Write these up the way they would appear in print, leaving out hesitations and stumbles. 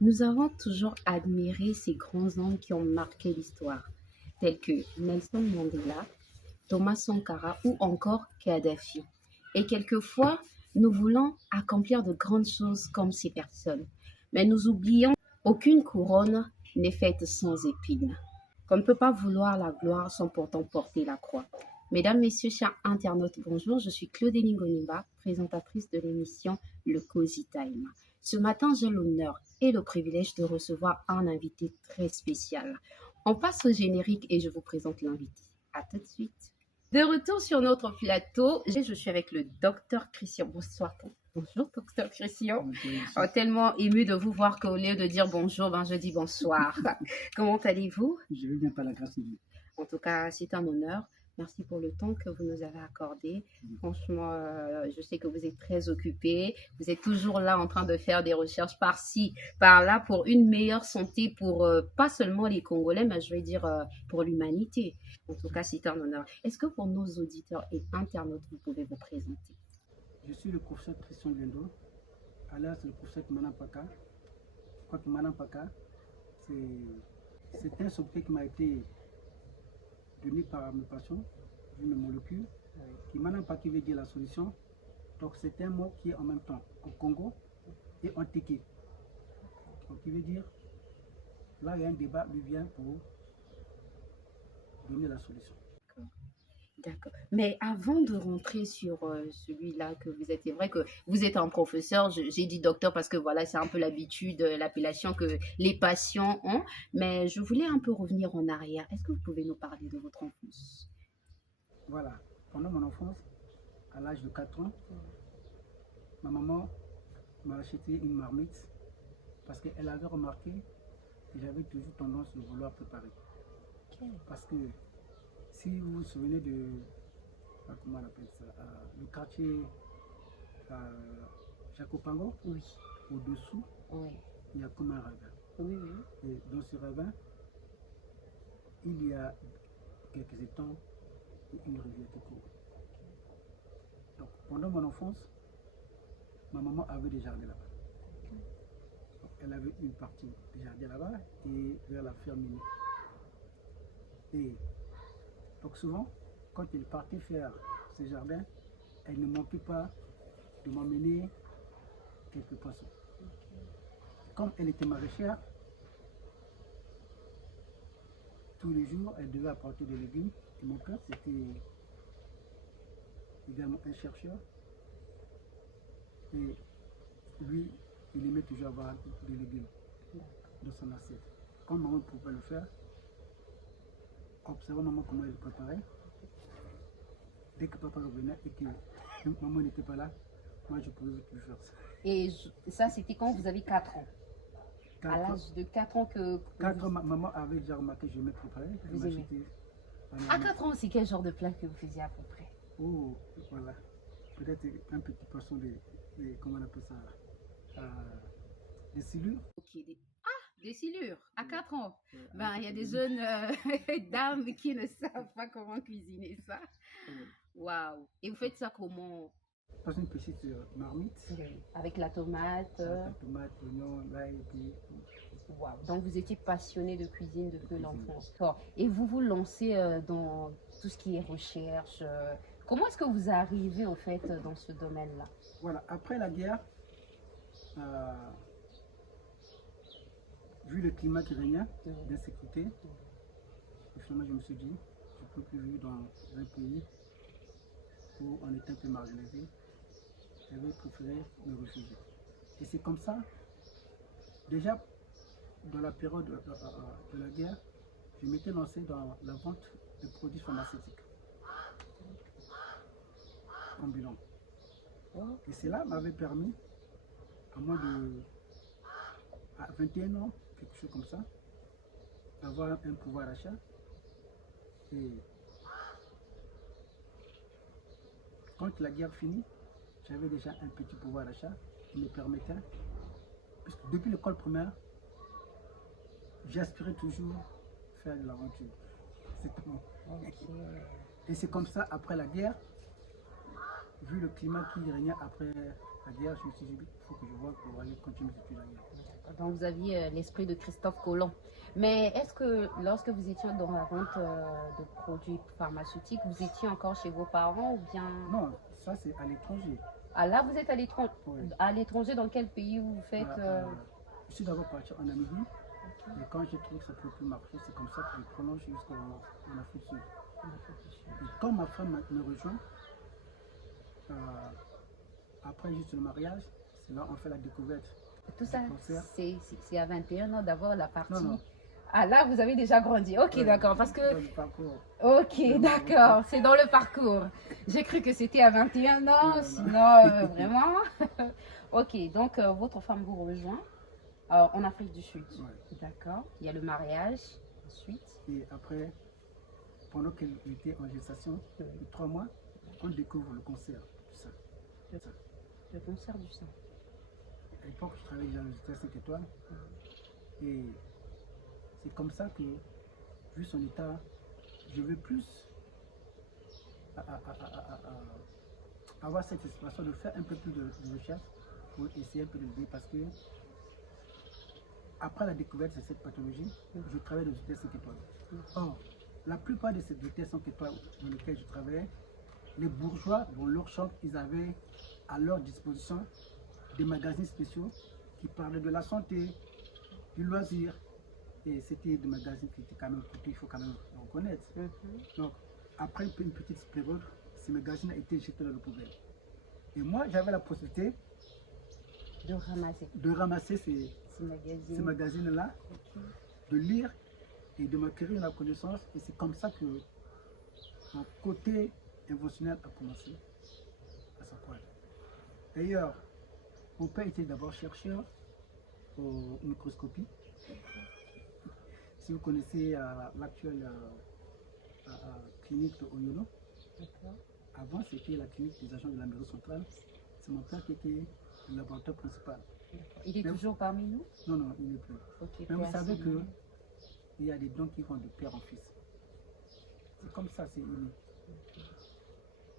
Nous avons toujours admiré ces grands hommes qui ont marqué l'histoire, tels que Nelson Mandela, Thomas Sankara ou encore Kadhafi. Et quelquefois, nous voulons accomplir de grandes choses comme ces personnes. Mais nous oublions aucune couronne n'est faite sans épines. Qu'on ne peut pas vouloir la gloire sans pourtant porter la croix. Mesdames, Messieurs, chers internautes, bonjour. Je suis Claudine Ngonimba, présentatrice de l'émission Le Cozy Time. Ce matin, j'ai l'honneur et le privilège de recevoir un invité très spécial. On passe au générique et je vous présente l'invité. À tout de suite. De retour sur notre plateau, je suis avec le docteur Christian. Bonsoir. Bonjour, docteur Christian. Tellement ému de vous voir qu'au lieu de dire bonjour, je dis bonsoir. Comment allez-vous? Je vais bien par la grâce de Dieu. En tout cas, c'est un honneur. Merci pour le temps que vous nous avez accordé. Franchement, je sais que vous êtes très occupé. Vous êtes toujours là en train de faire des recherches par-ci, par-là pour une meilleure santé pour pas seulement les Congolais, mais je vais dire pour l'humanité. En tout cas, c'est un honneur. Est-ce que pour nos auditeurs et internautes, vous pouvez vous présenter? Je suis le professeur Christian Lendo, alias le professeur Manampaka. Je crois que Manampaka, c'est un sobriquet qui m'a été donné par mes patients, vu mes molécules. Qui Manampaka veut dire la solution. Donc c'est un mot qui est en même temps au Congo et en Tiki. Donc il veut dire, là il y a un débat, lui vient pour donner la solution. D'accord. Mais avant de rentrer sur celui-là que vous êtes, c'est vrai que vous êtes un professeur, j'ai dit docteur parce que voilà, c'est un peu l'habitude, l'appellation que les patients ont, mais je voulais un peu revenir en arrière. Est-ce que vous pouvez nous parler de votre enfance? Voilà, pendant mon enfance, à l'âge de 4 ans, ma maman m'a acheté une marmite parce qu'elle avait remarqué que j'avais toujours tendance de vouloir préparer. Okay. Parce que si vous vous souvenez de, comment on appelle ça, le quartier Jacopango, Oui. au-dessous, Oui. il y a comme un ravin. Oui, oui. Et dans ce ravin, il y a quelques étangs et une rivière qui court. Donc pendant mon enfance, ma maman avait des jardins là-bas. Elle avait une partie des jardins là-bas et vers la ferme mini. Et donc souvent, quand elle partait faire ses jardins, elle ne manquait pas de m'emmener quelques poissons. Comme elle était maraîchère, tous les jours, elle devait apporter des légumes. Et mon père, c'était également un chercheur. Et lui, il aimait toujours avoir des légumes dans son assiette. Quand maman ne pouvait pas le faire, observant maman comment elle préparait, dès que papa revenait et que maman n'était pas là, moi je pouvais plus faire ça. Et ça, c'était quand vous avez 4 ans? À l'âge de 4 ans que... 4 ans, maman avait déjà remarqué que je me préparais. Vous aimez. À 4 ans, c'est quel genre de plat que vous faisiez à peu près? Oh, voilà. Peut-être un petit poisson comment on appelle ça, des silures. Ok, des silures à 4 ans. Il y a des jeunes dames qui ne savent pas comment cuisiner ça. Waouh. Et vous faites ça comment? Dans une petite marmite. Avec la tomate. La tomate, l'oignon, l'ail, et puis... Wow. Donc vous étiez passionné de cuisine depuis l'enfance. Et vous vous lancez dans tout ce qui est recherche. Comment est-ce que vous arrivez en fait dans ce domaine-là? Voilà, après la guerre, vu le climat qui régnait d'insécurité, finalement je me suis dit, je ne peux plus vivre dans un pays où on est un peu marginalisé. J'avais préféré me réfugier. Et c'est comme ça, déjà dans la période de la guerre, je m'étais lancé dans la vente de produits pharmaceutiques ambulants. Et cela m'avait permis, à moins de 21 ans, quelque chose comme ça, d'avoir un pouvoir d'achat. Et quand la guerre finit, j'avais déjà un petit pouvoir d'achat qui me permettait, puisque depuis l'école primaire, j'aspirais toujours faire de l'aventure. C'est tout. Et c'est comme ça, après la guerre, vu le climat qui régnait après la guerre, je me suis dit, il faut que je vois pour aller continuer mes études ailleurs. Donc, vous aviez l'esprit de Christophe Colomb. Mais est-ce que lorsque vous étiez dans la vente de produits pharmaceutiques, vous étiez encore chez vos parents ou bien... Non, ça c'est à l'étranger. Ah là, vous êtes à l'étranger. Oui. À l'étranger, dans quel pays vous faites Je suis d'abord parti en Namibie, et quand j'ai trouvé que ça ne pouvait plus marcher, c'est comme ça que je prolonge jusqu'en Afrique du Sud. Et quand ma femme me rejoint, après juste le mariage, c'est là on fait la découverte. Tout ça, du cancer. c'est à 21 ans d'avoir la partie. Non, non. Ah là, vous avez déjà grandi. Ok, Ouais, d'accord. Parce que. dans le parcours. Ok, d'accord. C'est dans le parcours. J'ai cru que c'était à 21 ans, Non. sinon vraiment. Ok, donc votre femme vous rejoint en Afrique du Sud. Ouais. D'accord. Il y a le mariage. Ensuite. Et après, pendant qu'elle était en gestation, de 3 mois, on découvre le cancer du sein. Le cancer du sein. À l'époque, je travaillais dans l'hôpital 5 étoiles. Et c'est comme ça que, vu son état, je veux plus avoir cette inspiration de faire un peu plus de recherche pour essayer un peu de l'aider parce que après la découverte de cette pathologie, je travaille dans l'hôpital 5 étoiles. Or, la plupart de ces hôtels 5 étoiles dans lesquels je travaillais, les bourgeois, dans leur chambre, ils avaient à leur disposition des magazines spéciaux qui parlaient de la santé, du loisir. Et c'était des magazines qui étaient quand même coûteux, il faut quand même le reconnaître. Donc, après une petite période, ces magazines ont été jetés dans le poubelle. Et moi, j'avais la possibilité de ramasser ces magazines-là, de lire et de m'acquérir la connaissance. Et c'est comme ça que mon côté émotionnel a commencé à s'accroître. D'ailleurs, mon père était d'abord chercheur au microscopie. Si vous connaissez l'actuelle clinique de Oyolo, avant c'était la clinique des agents de la mairie centrale. C'est mon père qui était le laboratoire principal. Il est toujours parmi nous? Non, non, il n'est plus. Okay, mais vous savez qu'il y a des dons qui vont de père en fils. C'est comme ça, c'est inné.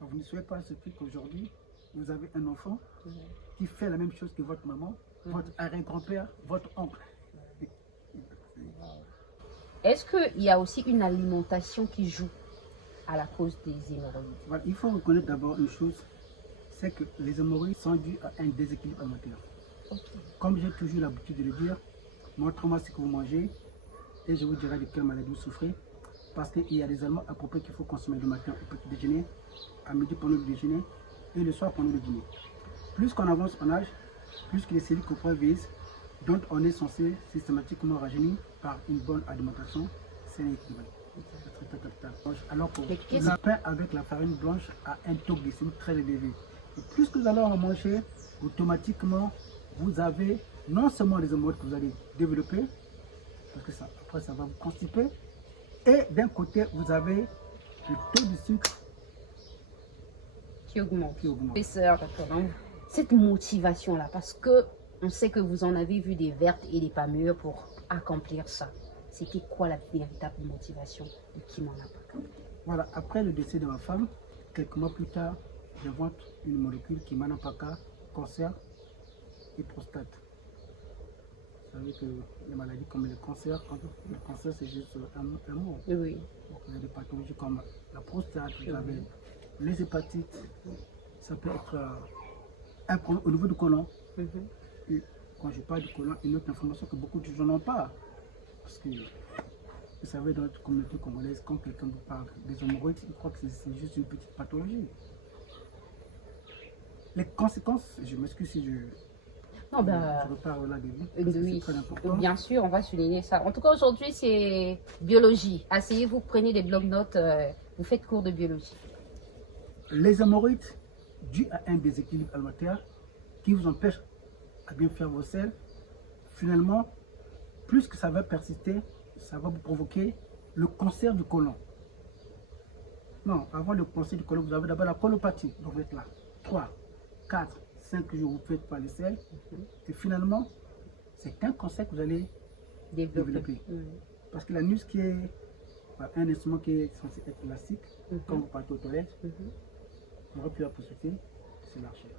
Donc, vous ne soyez pas surpris qu'aujourd'hui, vous avez un enfant qui fait la même chose que votre maman, votre arrière-grand-père, votre oncle. Est-ce qu'il y a aussi une alimentation qui joue à la cause des hémorroïdes? Voilà, il faut reconnaître d'abord une chose, c'est que les hémorroïdes sont dus à un déséquilibre alimentaire. Comme j'ai toujours l'habitude de le dire, montrez-moi ce que vous mangez et je vous dirai de quelle maladie vous souffrez. Parce qu'il y a des aliments appropriés qu'il faut consommer le matin au petit déjeuner, à midi pendant le déjeuner et le soir pendant le dîner. Plus qu'on avance en âge, plus que les cellules corporelles vieillissent, dont on est censé systématiquement rajeunir par une bonne alimentation saine et équilibrée. Alors que le pain avec la farine blanche a un taux glycémique très élevé. Et plus que vous allez en manger, automatiquement, vous avez non seulement les hémorroïdes que vous allez développer, parce que ça, après ça va vous constiper, et d'un côté, vous avez le taux de sucre qui augmente. Professeur, cette motivation-là, parce que on sait que vous en avez vu des vertes et des pas mûres pour accomplir ça. C'était quoi la véritable motivation de Kimanapaka? Voilà, après le décès de ma femme, quelques mois plus tard, j'invente une molécule Kimanapaka, cancer et prostate. Vous savez que les maladies comme le cancer c'est juste un mot. Oui. Donc, il y a des pathologies comme la prostate, vous avez les hépatites, ça peut être un problème au niveau du côlon. Et quand je parle du côlon, une autre information que beaucoup de gens n'ont pas. Parce que, vous savez, dans notre communauté congolaise, quand quelqu'un vous parle des hémorroïdes, il croit que c'est juste une petite pathologie. Les conséquences, je m'excuse si je repars là-dessus. Oui, bien sûr, on va souligner ça. En tout cas, aujourd'hui, c'est biologie. Asseyez-vous, prenez des blocs-notes, vous faites cours de biologie. Les hémorroïdes, dus à un déséquilibre alimentaire qui vous empêche à bien faire vos selles, finalement, plus que ça va persister, ça va vous provoquer le cancer du côlon. Non, avant le cancer du côlon, vous avez d'abord la colopathie. Donc vous êtes là. 3, 4, 5 jours, vous ne faites pas les selles. Et finalement, c'est un cancer que vous allez développer. Parce que la nuque qui est un instrument qui est censé être élastique, quand vous partez aux toilettes, vous n'aurez plus la possibilité de se lâcher.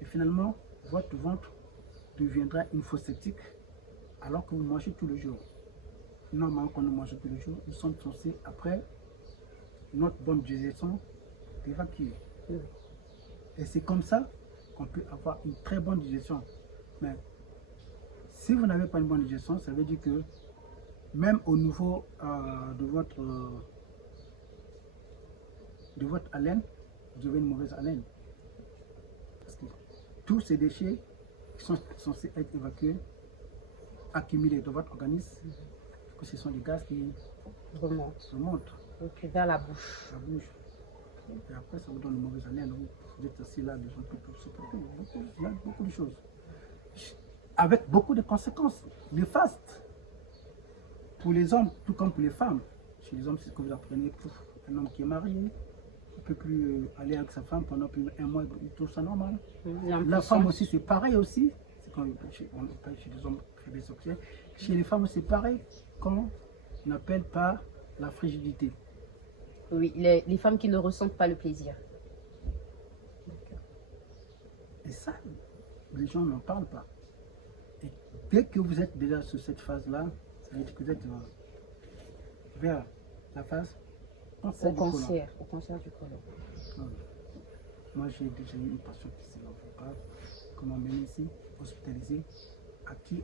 Et finalement, votre ventre deviendra une fosse septique alors que vous mangez tous les jours. Normalement, quand nous mangeons tous les jours, nous sommes censés, après notre bonne digestion, d'évacuer. Oui. Et c'est comme ça qu'on peut avoir une très bonne digestion. Mais si vous n'avez pas une bonne digestion, ça veut dire que même au niveau de votre haleine, vous avez une mauvaise haleine. Parce que tous ces déchets qui sont censés être évacués, accumulés dans votre organisme, que ce sont des gaz qui remontent Donc, vers la bouche. la bouche. Et après, ça vous donne une mauvaise haleine. Vous êtes assis là, les gens peuvent supporter. Il y a beaucoup de choses. Avec beaucoup de conséquences néfastes. Pour les hommes, tout comme pour les femmes. Chez les hommes, c'est ce que vous apprenez. Un homme qui est marié, il ne peut plus aller avec sa femme pendant plus d'un mois, il trouve ça normal. La femme aussi, c'est pareil aussi. C'est quand on parle chez les hommes très bien sexuels. Chez les femmes, c'est pareil. Qu'on n'appelle pas la frigidité. Oui, les femmes qui ne ressentent pas le plaisir. Et ça, les gens n'en parlent pas. Et dès que vous êtes déjà sur cette phase-là, ça veut dire que vous êtes vers la phase Au cancer du côlon. Moi, j'ai déjà eu une patiente qui s'est avocate, qu'on m'a mené ici, hospitalisée, à qui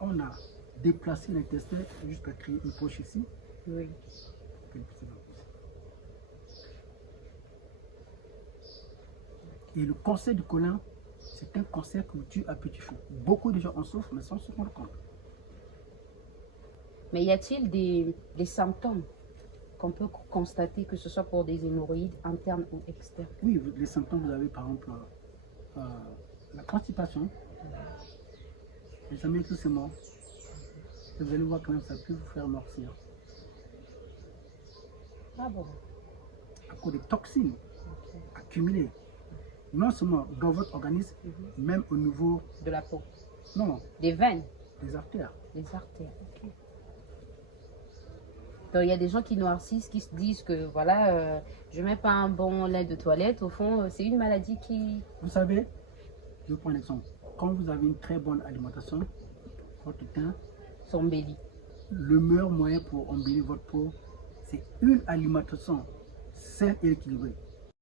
on a déplacé l'intestin jusqu'à créer une poche ici. Oui. Et le cancer du côlon, c'est un cancer qui vous tue à petit feu. Beaucoup de gens en souffrent, mais sans se rendre compte. Mais y a-t-il des symptômes qu'on peut constater, que ce soit pour des hémorroïdes internes ou externes? Oui, les symptômes, vous avez par exemple la constipation, les amaigrissements. Et vous allez voir quand même ça peut vous faire morcir. Ah bon? À cause des toxines accumulées, non seulement dans votre organisme, même au niveau De la peau. non, Des veines. des artères. Des artères. Ok. Donc il y a des gens qui noircissent, qui se disent que voilà, je mets pas un bon lait de toilette. Au fond, c'est une maladie qui Vous savez, je prends un exemple. Quand vous avez une très bonne alimentation, votre teint, s'embellit. le meilleur moyen pour embellir votre peau, c'est une alimentation saine et équilibrée.